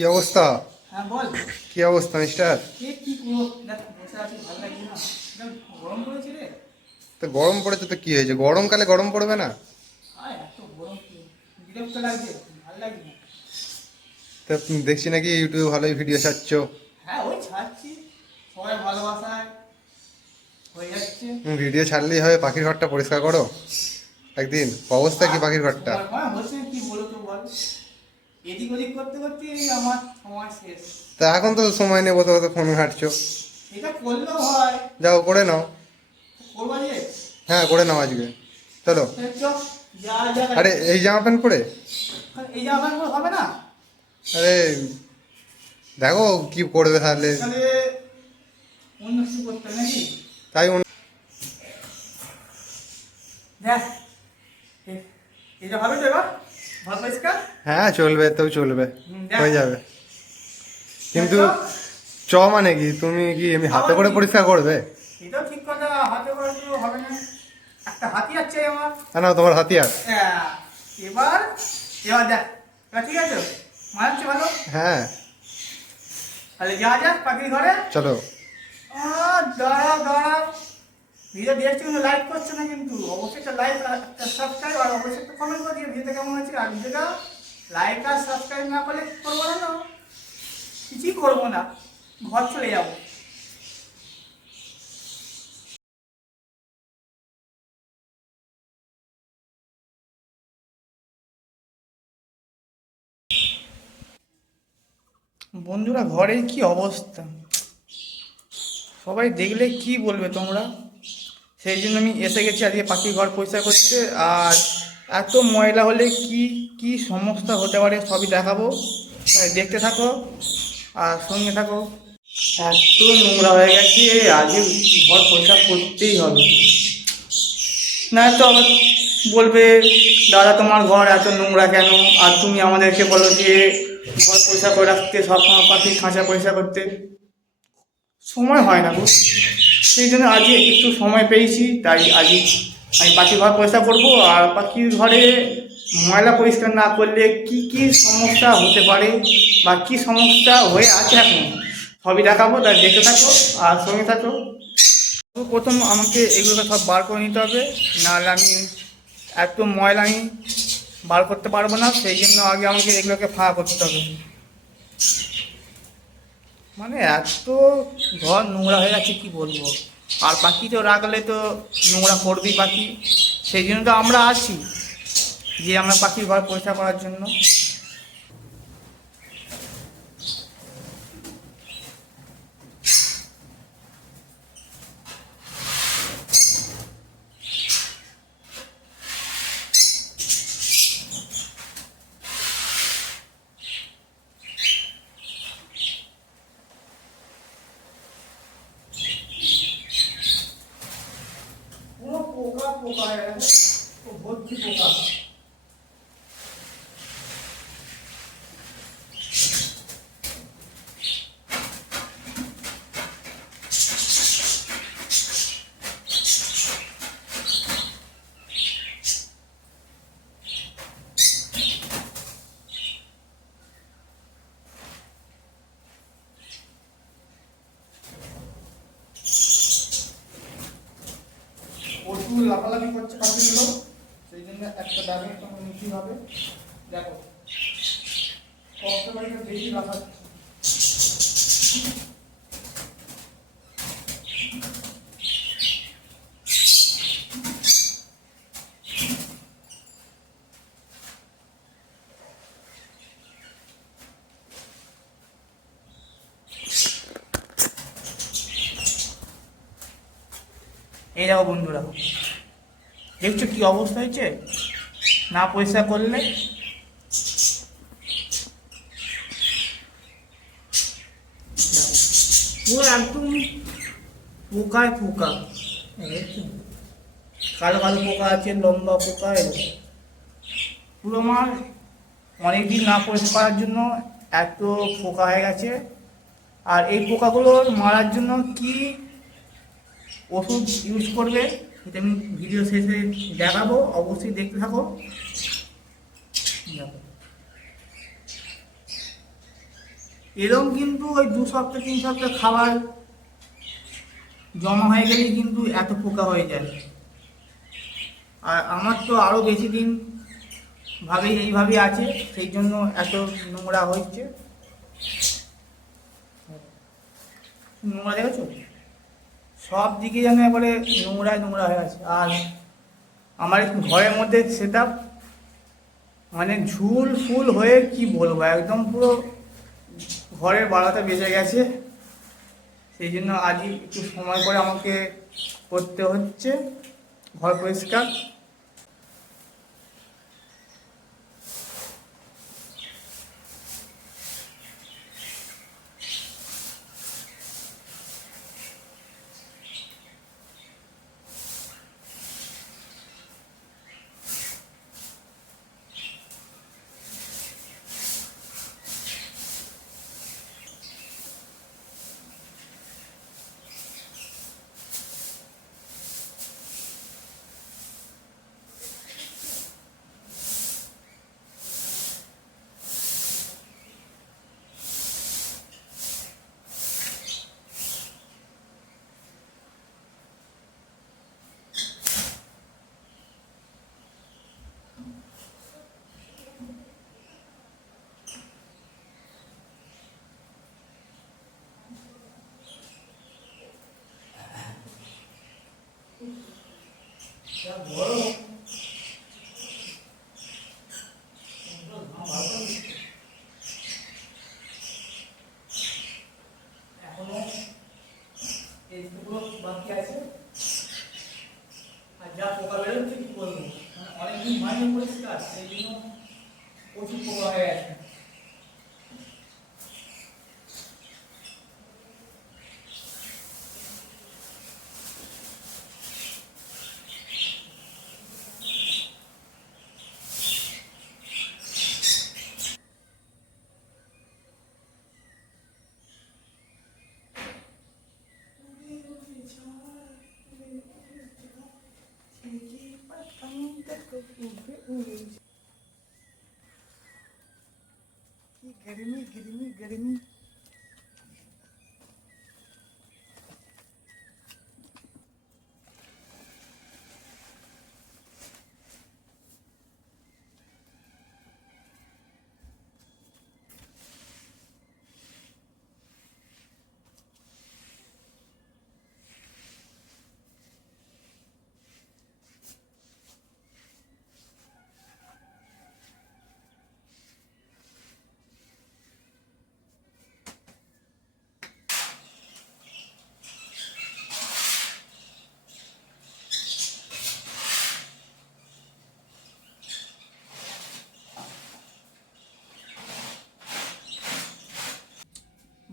কি অবস্থা? হ্যাঁ বল। কি অবস্থা মিস্টার? কি করবো, দেখ বসে আছি, ভালো লাগছে না। একদম গরম পড়েছে রে। তো গরম পড়েছে তো কি হয়েছে? গরমকালে গরম পড়বে না? আর এত গরম কি, বিরক্ত লাগছে, ভালো লাগছে না। তা তুমি দেখছি নাকি ইউটিউবে ভালোই ভিডিও ছাড়ছো। হ্যাঁ ওই ছাড়ছি, সবাই ভালোবাসায় হয়ে যাচ্ছে। ভিডিও ছাড়লেই হবে, পাখির ঘরটা পরিষ্কার করো একদিন। অবস্থা কি আর পাখির ঘরটা? হচ্ছে কি বলো তো বল, এদিক ওদিক করতে করতে আমার সময় শেষ। তা এখন তো সময় নেবো, তো ফোন ঘাঁটছো। এটা করলেও হয়। যাও করে নাও। করবো যে, হ্যাঁ করে নাও আজকে, চলো। চল, যা যা। আরে এই জামা প্যান্ট পরে? এই জামা প্যান্ট পরে হবে না? আরে দেখো কি করবে তাহলে। তাহলে অন্য কিছু করতে হবে নাকি? তাই দেখ, এটা হবে তো এবার, ভালো পরিষ্কার। হ্যাঁ চলবে, তো চলবে, দেখ। হয়ে যাবে। কিন্তু তো, মানে কি তুমি কি এমনি হাতে আবার করে কি? পরিষ্কার করবে? এটাও ঠিক কথা, হাতে করে তো হবে না। একটা হাতিয়ার চাই আমার। না তোমার হাতিয়ার। হ্যাঁ, এবার এবার দেখ, এবার ঠিক আছে, মানাচ্ছে ভালো। হ্যাঁ তাহলে যা যাক পাখির ঘরে। চলো। দাঁড়াও দাঁড়াও, ভিডিও দেখছি কিন্তু লাইক করছে না, কিন্তু অবশ্যই একটা লাইক, একটা সাবস্ক্রাইব আর অবশ্যই একটা কমেন্ট করে দিও ভিডিওটা কেমন হয়েছে। আর ভিডিওটা লাইক আর সাবস্ক্রাইব না করলে কি করবো না, কিছুই করবো না, ঘর চলে যাবো। বন্ধুরা ঘরের কি অবস্থা, সবাই দেখলে কি বলবে তোমরা। সেই জন্য আমি এসে গেছি আজকে পাখির ঘর পরিষ্কার করতে। আর এত ময়লা হলে কি কি সমস্যা হতে পারে সবই দেখাবো, তাই দেখতে থাকো আর সঙ্গে থাকো। এত নোংরা হয়ে গেছে, আজকে ঘর পরিষ্কার করতেই হবে, না তো আবার বলবে দাদা তোমার ঘর এত নোংরা কেন, আর তুমি আমাদেরকে বলো যে ঘর পরিষ্কার করে রাখতে, সবসময় পাখির খাঁচা পরিষ্কার করতে। সময় হয় না গো, সেই জন্য আজকে একটু সময় পেয়েছি, তাই আজকে আমি পাখির ঘর পরিষ্কার করবো। আর পাখির ঘরে ময়লা পরিষ্কার না করলে কি কি সমস্যা হতে পারে বা কি সমস্যা হয়ে আছে এখন সবই দেখাবো, তাই দেখতে থাকো আর সঙ্গে থাকো। তো প্রথম আমাকে এগুলোকে সব বার করে নিতে হবে, নাহলে আমি এত ময়লা আমি বার করতে পারবো না। সেই জন্য আগে আমাকে এগুলোকে ফাঁকা করতে হবে। মানে এত ঘর নোংরা হয়ে গেছে কি বলবো। আর পাখি তো রাখলে তো নোংরা করবেই পাখি, সেই জন্য তো আমরা আছি, যে আমরা পাখির ঘর পরিষ্কার করার জন্য। পুরো পোকা পোকা হয়ে গেছে, ভর্তি পোকা। প্রচুর লাফালাফি করছে পাখিগুলো, সেই জন্য একটা ব্যাগের তোমার নিতেই হবে। দেখো কষ্ট করে বেশি লাফাচ্ছে। এই দেখো বন্ধুরা, দেখছো কি অবস্থা হয়েছে না পরিষ্কার করলে। পুরো একদম পোকায় পোকা, কালো কালো পোকা আছে, লম্বা পোকা, পুরো আমার অনেকদিন না পরিষ্কার করার জন্য এত পোকা হয়ে গেছে। আর এই পোকাগুলো মারার জন্য কি ওষুধ ইউজ করবে সেটা আমি ভিডিও শেষে দেখাবো, অবশ্যই দেখতে থাকো। দেখো, এরকম কিন্তু ওই 2 সপ্তাহ 3 সপ্তাহ খাবার জমা হয়ে গেলেই কিন্তু এত পোকা হয়ে যায়। আর আমার তো আরও বেশি দিন এইভাবেই আছে, সেই জন্য এত নোংরা হচ্ছে। নোংরা দেখেছো, সব দিকে যেন একবারে নোংরায় নোংরা হয়ে আছে। আর আমার ঘরের মধ্যে সেট আপ মানে ঝুল ফুল হয়ে কি বলবো, একদম পুরো ঘরের বাড়াটা বেজে গেছে। সেই জন্য আজই একটু সময় করে আমাকে করতে হচ্ছে ঘর পরিষ্কার। এখনো এইগুলো বাকি আছে, আর যা পোকা বেরোচ্ছে কি করবো, মানে অনেকদিন হয়নি পরিষ্কার, সেই জন্য প্রচুর পোকা হয়ে গেছে। কি गर्मी गर्मी गर्मी।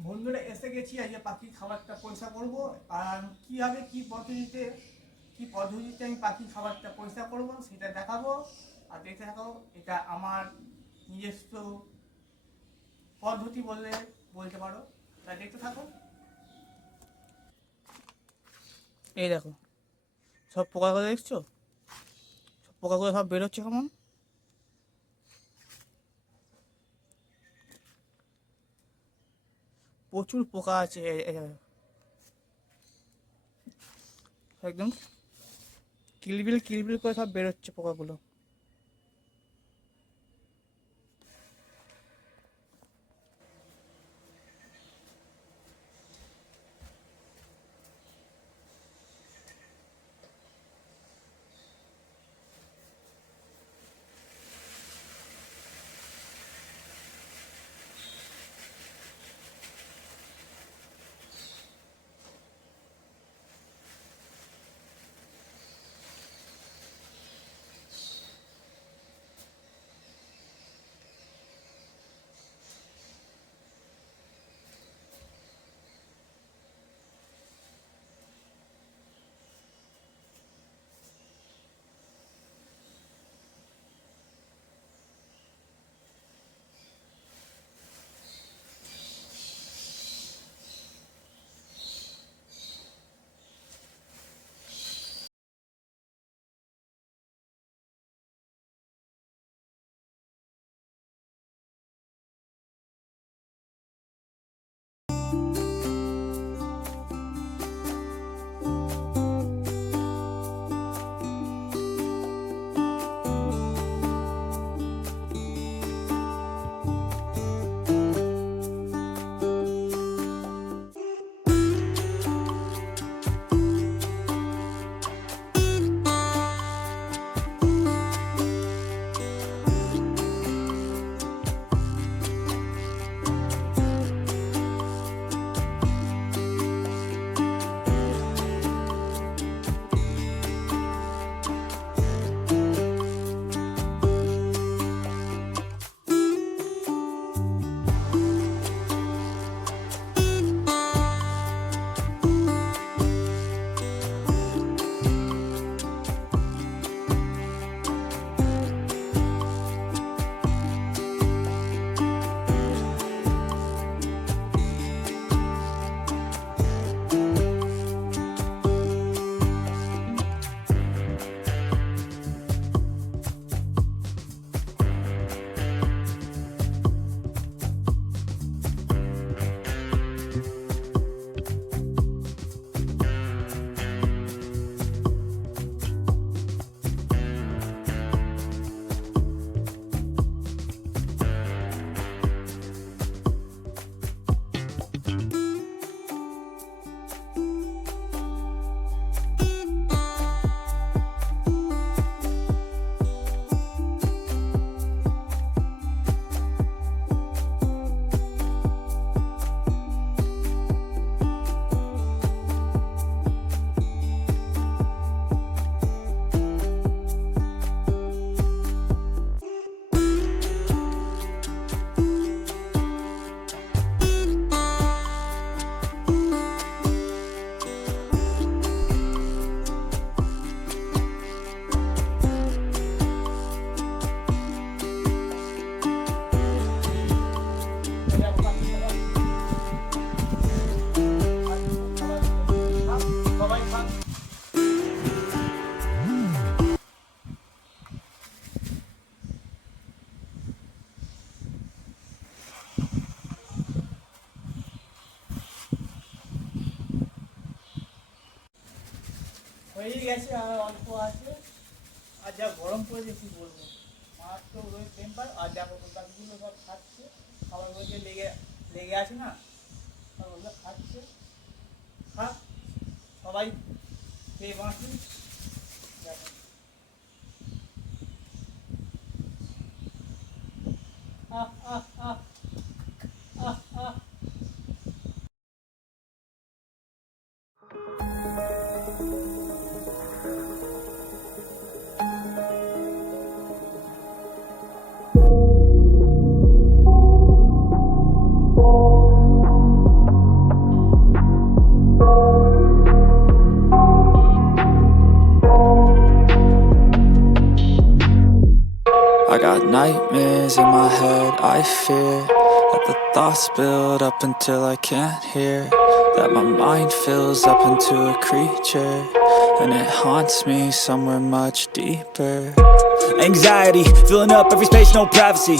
বন্ধুরা এসে গেছি, আজকে পাখির খাবারটা পয়সা করব। আর কীভাবে কি পদ্ধতিতে আমি পাখির খাবারটা পয়সা করব সেটা দেখাবো। আর দেখতে থাকো, এটা আমার নিজস্ব পদ্ধতি বলতে পারো, তা দেখতে থাকো। এই দেখো, সব পোকাগুলো দেখছো, সব পোকাগুলো সব বেরোচ্ছে কেমন। প্রচুর পোকা আছে একদম কিলবিল কিলবিল করে সব বেরোচ্ছে পোকাগুলো। গেছে আর অল্প আছে। আর যা গরম পড়েছে কি বলবো, মারাত্মক রোদ টেম্পার। আর দেখো পাখিগুলো সব খাচ্ছে, খাবারগুলো যে লেগে লেগে আছে না, সব ওগুলো খাচ্ছে। খাক, সবাই খেয়ে বাঁচি। দেখো আহ আহ আহ আহ আহ। I got nightmares in my head, I fear that the thoughts build up until I can't hear, that my mind fills up into a creature, and it haunts me somewhere much deeper. Anxiety, filling up every space, no privacy.